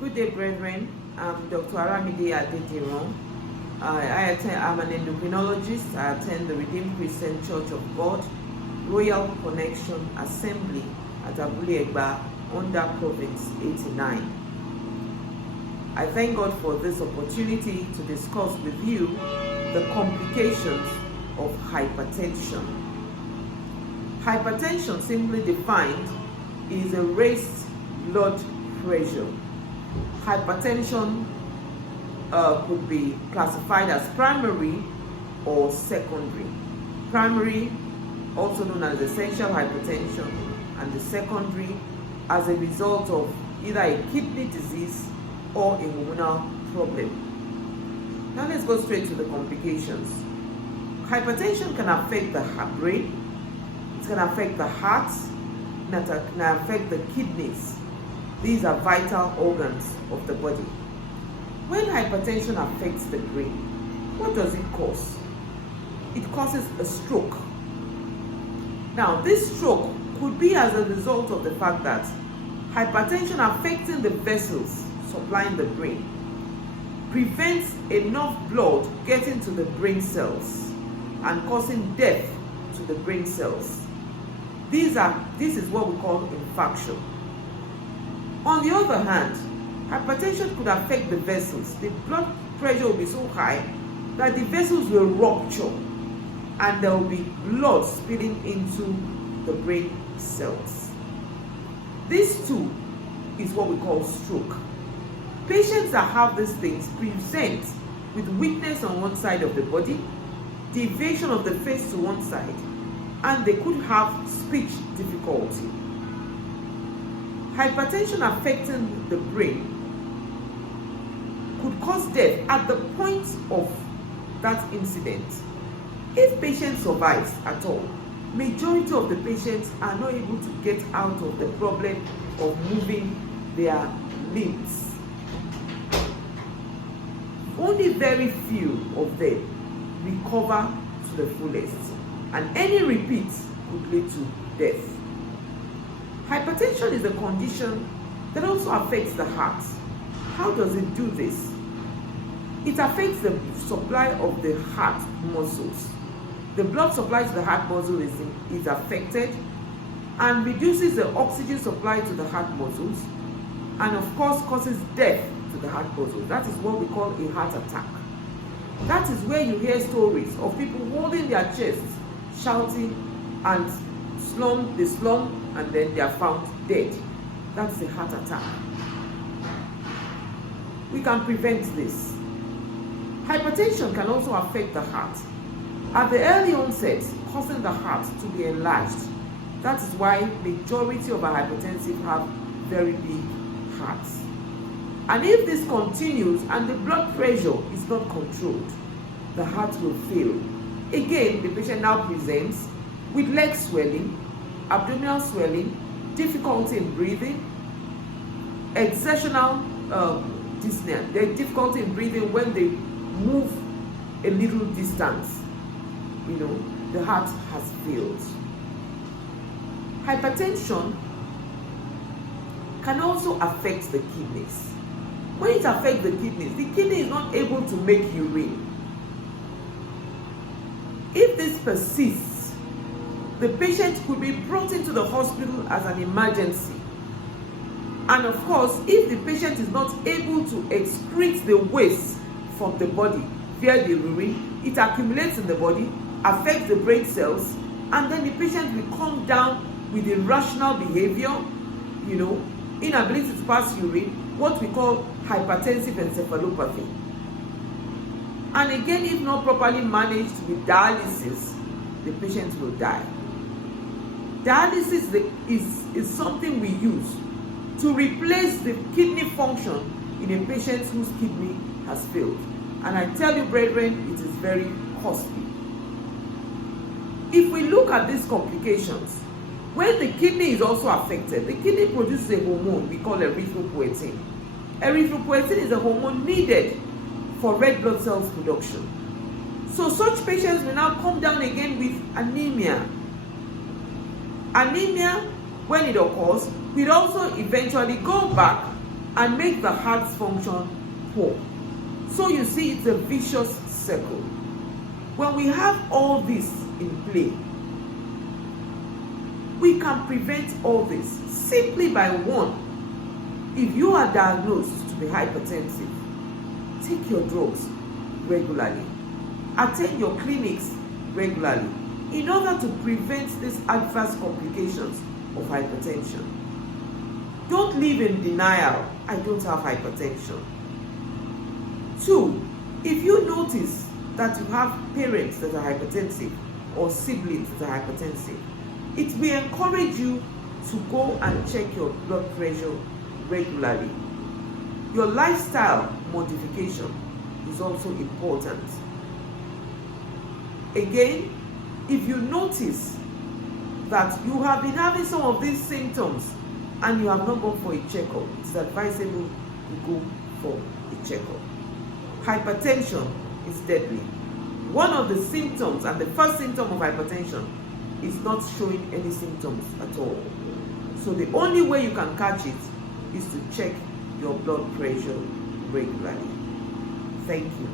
Good day, brethren. I'm Dr. Aramide Adediran. I'm an endocrinologist. I attend the Redeemed Christian Church of God, Royal Connection Assembly at Abule Egba, under Province 89. I thank God for this opportunity to discuss with you the complications of hypertension. Hypertension, simply defined, is a raised blood pressure. Hypertension could be classified as primary or secondary. Primary, also known as essential hypertension, and the secondary as a result of either a kidney disease or a hormonal problem. Now let's go straight to the complications. Hypertension can affect the brain, it can affect the heart, it can affect the kidneys. These are vital organs of the body. When hypertension affects the brain, what does it cause? It causes a stroke. Now, this stroke could be as a result of the fact that hypertension affecting the vessels supplying the brain prevents enough blood getting to the brain cells and causing death to the brain cells. This is what we call infarction. On the other hand, hypertension could affect the vessels. The blood pressure will be so high that the vessels will rupture and there will be blood spilling into the brain cells. This too is what we call stroke. Patients that have these things present with weakness on one side of the body, deviation of the face to one side, and they could have speech difficulty. Hypertension affecting the brain could cause death at the point of that incident. If patient survives at all, majority of the patients are not able to get out of the problem of moving their limbs. Only very few of them recover to the fullest, and any repeat could lead to death. Hypertension is a condition that also affects the heart. How does it do this? It affects the supply of the heart muscles. The blood supply to the heart muscle is affected and reduces the oxygen supply to the heart muscles, and of course causes death to the heart muscles. That is what we call a heart attack. That is where you hear stories of people holding their chests, shouting, and they slump and then they are found dead. That's a heart attack. We can prevent this. Hypertension can also affect the heart. At the early onset, causing the heart to be enlarged. That is why majority of our hypertensive have very big hearts. And if this continues and the blood pressure is not controlled, the heart will fail. Again, the patient now presents with leg swelling, abdominal swelling, difficulty in breathing, exertional dyspnea. There's difficulty in breathing when they move a little distance. The heart has failed. Hypertension can also affect the kidneys. When it affects the kidney is not able to make urine. If this persists, the patient could be brought into the hospital as an emergency. And of course, if the patient is not able to excrete the waste from the body via the urine, it accumulates in the body, affects the brain cells, and then the patient will come down with irrational behavior, inability to pass urine, what we call hypertensive encephalopathy. And again, if not properly managed with dialysis, the patient will die. Dialysis is something we use to replace the kidney function in a patient whose kidney has failed. And I tell you, brethren, it is very costly. If we look at these complications, when the kidney is also affected, the kidney produces a hormone we call erythropoietin. Erythropoietin is a hormone needed for red blood cells production. So such patients will now come down again with anemia. Anemia, when it occurs, will also eventually go back and make the heart's function poor. So you see, it's a vicious circle. When we have all this in play, we can prevent all this simply by one, if you are diagnosed to be hypertensive, take your drugs regularly, attend your clinics regularly in order to prevent these adverse complications of hypertension. Don't live in denial, I don't have hypertension. 2, if you notice that you have parents that are hypertensive or siblings that are hypertensive, it will encourage you to go and check your blood pressure regularly. Your lifestyle modification is also important. Again, if you notice that you have been having some of these symptoms and you have not gone for a checkup, it's advisable to go for a checkup. Hypertension is deadly. One of the symptoms, and the first symptom of hypertension, is not showing any symptoms at all. So the only way you can catch it is to check your blood pressure regularly. Thank you.